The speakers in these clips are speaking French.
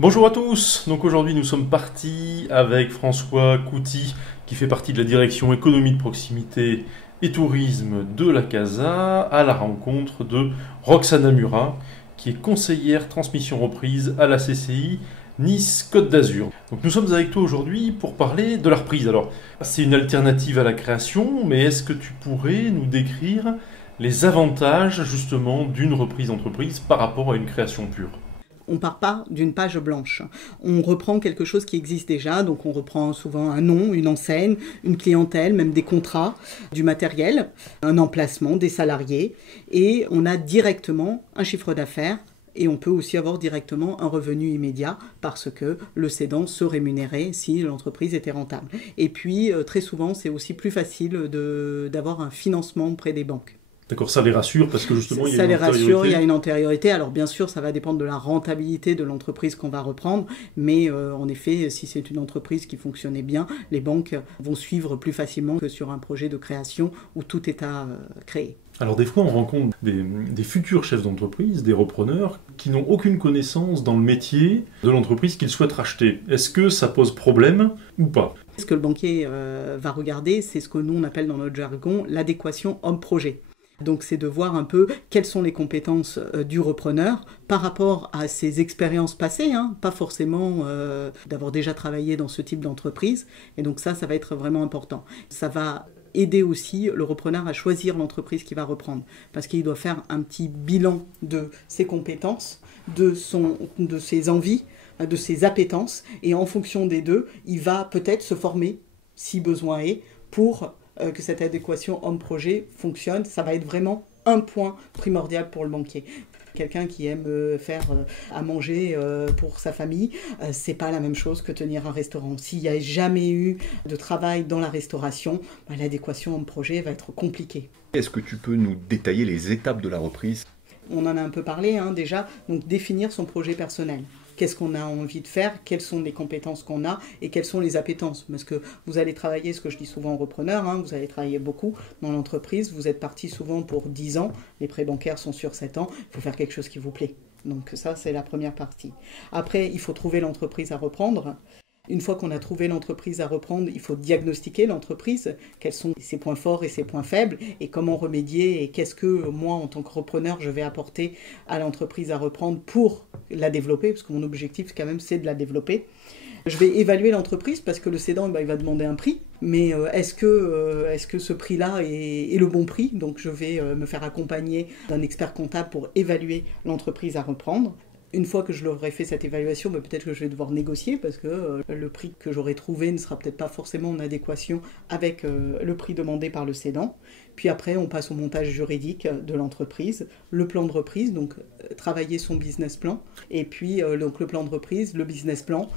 Bonjour à tous, donc aujourd'hui nous sommes partis avec François Couty qui fait partie de la direction économie de proximité et tourisme de la CASA à la rencontre de Roxana Murat qui est conseillère transmission reprise à la CCI Nice-Côte d'Azur. Donc nous sommes avec toi aujourd'hui pour parler de la reprise. Alors c'est une alternative à la création, mais est-ce que tu pourrais nous décrire les avantages justement d'une reprise d'entreprise par rapport à une création pure ? On ne part pas d'une page blanche. On reprend quelque chose qui existe déjà, donc on reprend souvent un nom, une enseigne, une clientèle, même des contrats, du matériel, un emplacement, des salariés, et on a directement un chiffre d'affaires. Et on peut aussi avoir directement un revenu immédiat parce que le cédant se rémunérait si l'entreprise était rentable. Et puis, très souvent, c'est aussi plus facile d'avoir un financement auprès des banques. D'accord, ça les rassure parce que justement il y a Ça une les antériorité. rassure, il y a une antériorité. Alors bien sûr, ça va dépendre de la rentabilité de l'entreprise qu'on va reprendre, mais en effet, si c'est une entreprise qui fonctionnait bien, les banques vont suivre plus facilement que sur un projet de création où tout est à créer. Alors des fois on rencontre des futurs chefs d'entreprise, des repreneurs, qui n'ont aucune connaissance dans le métier de l'entreprise qu'ils souhaitent racheter. Est-ce que ça pose problème ou pas ? Ce que le banquier va regarder, c'est ce que nous on appelle dans notre jargon l'adéquation homme-projet. Donc c'est de voir un peu quelles sont les compétences du repreneur par rapport à ses expériences passées, pas forcément d'avoir déjà travaillé dans ce type d'entreprise. Et donc ça va être vraiment important. Ça va aider aussi le repreneur à choisir l'entreprise qu'il va reprendre. Parce qu'il doit faire un petit bilan de ses compétences, de ses envies, de ses appétences. Et en fonction des deux, il va peut-être se former, si besoin est, pour que cette adéquation homme-projet fonctionne. Ça va être vraiment un point primordial pour le banquier. Quelqu'un qui aime faire à manger pour sa famille, c'est pas la même chose que tenir un restaurant. S'il n'y a jamais eu de travail dans la restauration, l'adéquation homme-projet va être compliquée. Est-ce que tu peux nous détailler les étapes de la reprise ? On en a un peu parlé déjà, donc définir son projet personnel. Qu'est-ce qu'on a envie de faire, quelles sont les compétences qu'on a et quelles sont les appétences. Parce que vous allez travailler, ce que je dis souvent aux repreneurs, vous allez travailler beaucoup dans l'entreprise, vous êtes parti souvent pour 10 ans, les prêts bancaires sont sur 7 ans, il faut faire quelque chose qui vous plaît. Donc ça, c'est la première partie. Après, il faut trouver l'entreprise à reprendre. Une fois qu'on a trouvé l'entreprise à reprendre, il faut diagnostiquer l'entreprise, quels sont ses points forts et ses points faibles, et comment remédier, et qu'est-ce que moi, en tant que repreneur, je vais apporter à l'entreprise à reprendre pour la développer, parce que mon objectif, quand même, c'est de la développer. Je vais évaluer l'entreprise parce que le cédant, il va demander un prix, mais est-ce que ce prix-là est le bon prix ? Donc je vais me faire accompagner d'un expert comptable pour évaluer l'entreprise à reprendre. Une fois que je leur aurai fait cette évaluation, peut-être que je vais devoir négocier parce que le prix que j'aurai trouvé ne sera peut-être pas forcément en adéquation avec le prix demandé par le cédant. Puis après, on passe au montage juridique de l'entreprise, le plan de reprise, donc travailler son business plan, et puis donc le plan de reprise, le business plan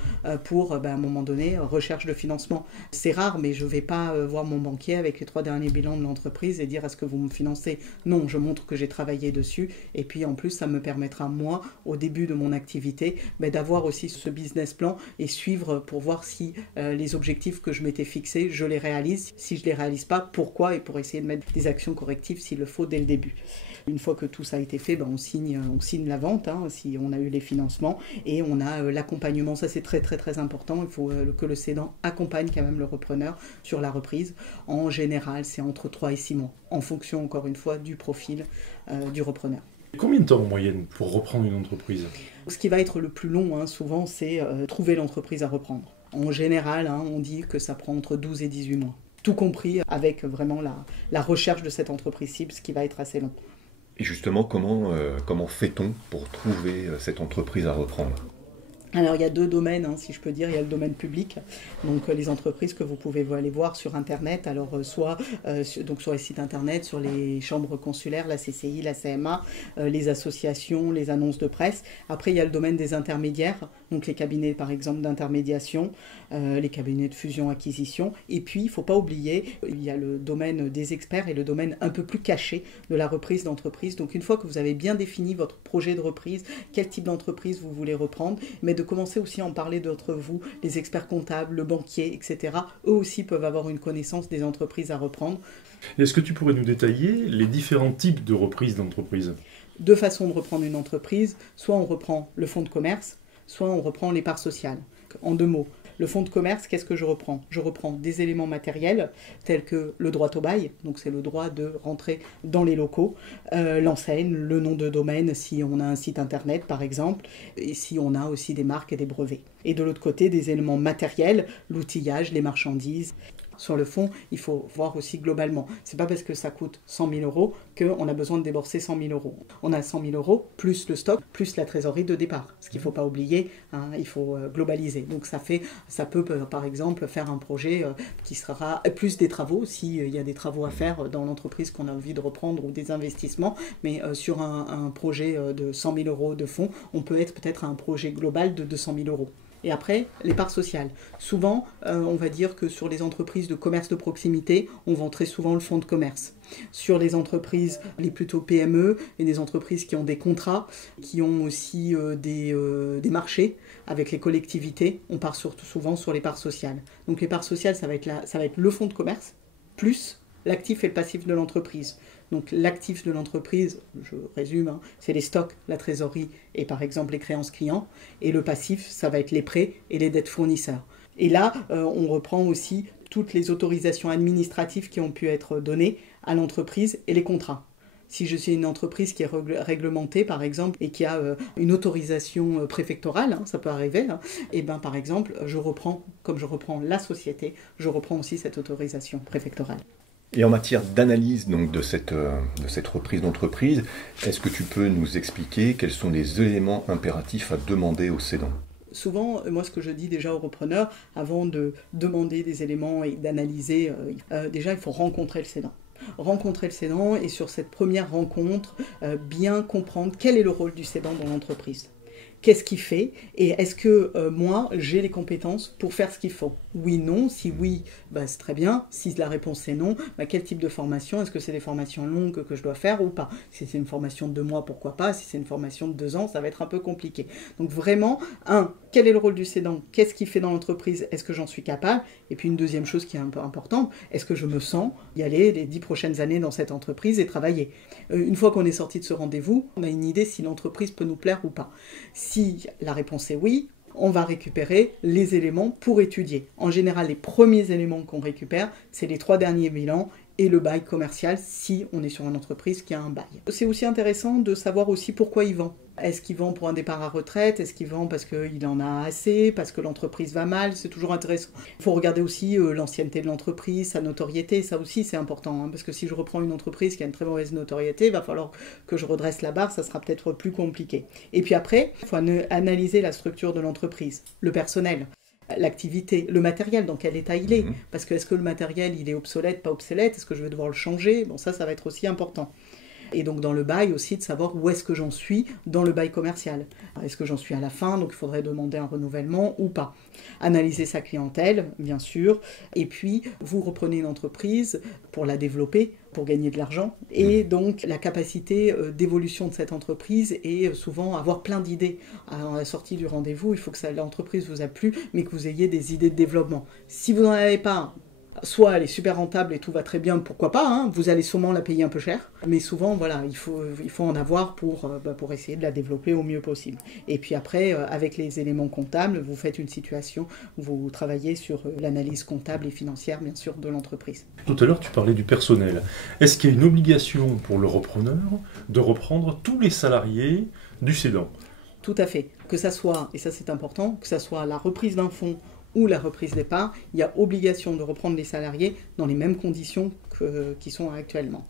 pour, à un moment donné, recherche de financement. C'est rare, mais je ne vais pas voir mon banquier avec les 3 derniers bilans de l'entreprise et dire « est-ce que vous me financez ?» Non, je montre que j'ai travaillé dessus, et puis en plus, ça me permettra, moi, au début de mon activité, d'avoir aussi ce business plan et suivre pour voir si les objectifs que je m'étais fixés, je les réalise. Si je ne les réalise pas, pourquoi ? Et pour essayer de mettre des actions correctives s'il le faut dès le début. Une fois que tout ça a été fait, on signe la vente, si on a eu les financements, et on a l'accompagnement. Ça, c'est très très très important. Il faut que le cédant accompagne quand même le repreneur sur la reprise. En général, c'est entre 3 et 6 mois, en fonction, encore une fois, du profil du repreneur. Combien de temps en moyenne pour reprendre une entreprise ? Ce qui va être le plus long, souvent, c'est trouver l'entreprise à reprendre. En général, on dit que ça prend entre 12 et 18 mois. Tout compris avec vraiment la recherche de cette entreprise cible, ce qui va être assez long. Et justement, comment fait-on pour trouver cette entreprise à reprendre ? Alors il y a 2 domaines, si je peux dire. Il y a le domaine public, donc les entreprises que vous pouvez aller voir sur Internet, alors soit donc sur les sites Internet, sur les chambres consulaires, la CCI, la CMA, les associations, les annonces de presse. Après il y a le domaine des intermédiaires, donc les cabinets par exemple d'intermédiation, les cabinets de fusion-acquisition. Et puis il ne faut pas oublier, il y a le domaine des experts et le domaine un peu plus caché de la reprise d'entreprise. Donc une fois que vous avez bien défini votre projet de reprise, quel type d'entreprise vous voulez reprendre, mais de commencer aussi à en parler d'entre vous, les experts comptables, le banquier, etc. Eux aussi peuvent avoir une connaissance des entreprises à reprendre. Est-ce que tu pourrais nous détailler les différents types de reprise d'entreprise ? 2 façons de reprendre une entreprise. Soit on reprend le fonds de commerce, soit on reprend les parts sociales. En 2 mots, le fonds de commerce, qu'est-ce que je reprends ? Je reprends des éléments matériels tels que le droit au bail, donc c'est le droit de rentrer dans les locaux, l'enseigne, le nom de domaine si on a un site internet par exemple, et si on a aussi des marques et des brevets. Et de l'autre côté, des éléments matériels, l'outillage, les marchandises. Sur le fond, il faut voir aussi globalement. C'est pas parce que ça coûte 100 000 euros qu'on a besoin de débourser 100 000 euros. On a 100 000 euros plus le stock, plus la trésorerie de départ. Ce qu'il ne faut pas oublier, il faut globaliser. Donc ça peut par exemple faire un projet qui sera plus des travaux, s'il y a des travaux à faire dans l'entreprise qu'on a envie de reprendre ou des investissements. Mais sur un projet de 100 000 euros de fonds, on peut être peut-être à un projet global de 200 000 euros. Et après, les parts sociales. Souvent, on va dire que sur les entreprises de commerce de proximité, on vend très souvent le fonds de commerce. Sur les entreprises, les plutôt PME, et des entreprises qui ont des contrats, qui ont aussi des marchés avec les collectivités, on part surtout souvent sur les parts sociales. Donc les parts sociales, ça va être le fonds de commerce, plus l'actif et le passif de l'entreprise. Donc l'actif de l'entreprise, je résume, c'est les stocks, la trésorerie et par exemple les créances clients. Et le passif, ça va être les prêts et les dettes fournisseurs. Et là, on reprend aussi toutes les autorisations administratives qui ont pu être données à l'entreprise et les contrats. Si je suis une entreprise qui est réglementée, par exemple, et qui a une autorisation préfectorale, ça peut arriver, et bien par exemple, comme je reprends la société, je reprends aussi cette autorisation préfectorale. Et en matière d'analyse donc, de cette reprise d'entreprise, est-ce que tu peux nous expliquer quels sont les éléments impératifs à demander aux cédants ? Souvent, moi, ce que je dis déjà aux repreneurs, avant de demander des éléments et d'analyser, déjà, il faut rencontrer le cédant. Rencontrer le cédant et sur cette première rencontre, bien comprendre quel est le rôle du cédant dans l'entreprise. Qu'est-ce qu'il fait et est-ce que moi, j'ai les compétences pour faire ce qu'il faut ? Oui, non. Si oui, c'est très bien. Si la réponse c'est non, quel type de formation ? Est-ce que c'est des formations longues que je dois faire ou pas ? Si c'est une formation de 2 mois, pourquoi pas ? Si c'est une formation de 2 ans, ça va être un peu compliqué. Donc vraiment, quel est le rôle du cédant ? Qu'est-ce qu'il fait dans l'entreprise ? Est-ce que j'en suis capable ? Et puis une deuxième chose qui est un peu importante, est-ce que je me sens y aller les 10 prochaines années dans cette entreprise et travailler ? Une fois qu'on est sorti de ce rendez-vous, on a une idée si l'entreprise peut nous plaire ou pas. Si la réponse est oui, on va récupérer les éléments pour étudier. En général, les premiers éléments qu'on récupère, c'est les 3 derniers bilans et le bail commercial si on est sur une entreprise qui a un bail. C'est aussi intéressant de savoir aussi pourquoi il vend. Est-ce qu'il vend pour un départ à retraite ? Est-ce qu'il vend parce qu'il en a assez ? Parce que l'entreprise va mal ? C'est toujours intéressant. Il faut regarder aussi l'ancienneté de l'entreprise, sa notoriété. Ça aussi, c'est important. Parce que si je reprends une entreprise qui a une très mauvaise notoriété, il va falloir que je redresse la barre. Ça sera peut-être plus compliqué. Et puis après, il faut analyser la structure de l'entreprise, le personnel. L'activité, le matériel, dans quel état il est. Parce que est-ce que le matériel, il est obsolète, pas obsolète ? Est-ce que je vais devoir le changer ? Ça va être aussi important. Et donc dans le bail aussi, de savoir où est-ce que j'en suis dans le bail commercial. Est-ce que j'en suis à la fin, donc il faudrait demander un renouvellement ou pas. Analyser sa clientèle, bien sûr. Et puis, vous reprenez une entreprise pour la développer, pour gagner de l'argent. Et donc, la capacité d'évolution de cette entreprise est souvent avoir plein d'idées. À la sortie du rendez-vous, il faut que l'entreprise vous a plu, mais que vous ayez des idées de développement. Si vous n'en avez pas, soit elle est super rentable et tout va très bien, pourquoi pas, vous allez sûrement la payer un peu cher, mais souvent, il faut en avoir pour essayer de la développer au mieux possible. Et puis après, avec les éléments comptables, vous faites une situation où vous travaillez sur l'analyse comptable et financière, bien sûr, de l'entreprise. Tout à l'heure, tu parlais du personnel. Est-ce qu'il y a une obligation pour le repreneur de reprendre tous les salariés du cédant ? Tout à fait. Que ça soit, et ça c'est important, que ça soit la reprise d'un fonds ou la reprise des parts, il y a obligation de reprendre les salariés dans les mêmes conditions qui sont actuellement.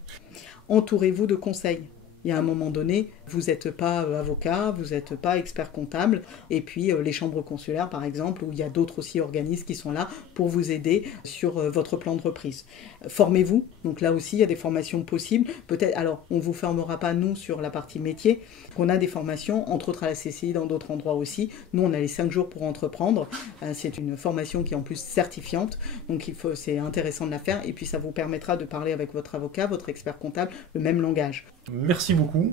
Entourez-vous de conseils. Il y a un moment donné, vous n'êtes pas avocat, vous n'êtes pas expert comptable, et puis les chambres consulaires par exemple, où il y a d'autres aussi organismes qui sont là pour vous aider sur votre plan de reprise. Formez-vous, donc là aussi il y a des formations possibles. Peut-être, alors on ne vous formera pas nous sur la partie métier, on a des formations, entre autres à la CCI, dans d'autres endroits aussi. Nous on a les 5 jours pour entreprendre, c'est une formation qui est en plus certifiante, donc c'est intéressant de la faire, et puis ça vous permettra de parler avec votre avocat, votre expert comptable, le même langage. Merci beaucoup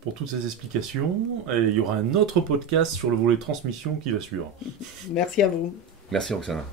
pour toutes ces explications. Et il y aura un autre podcast sur le volet transmission qui va suivre. Merci à vous. Merci Roxana.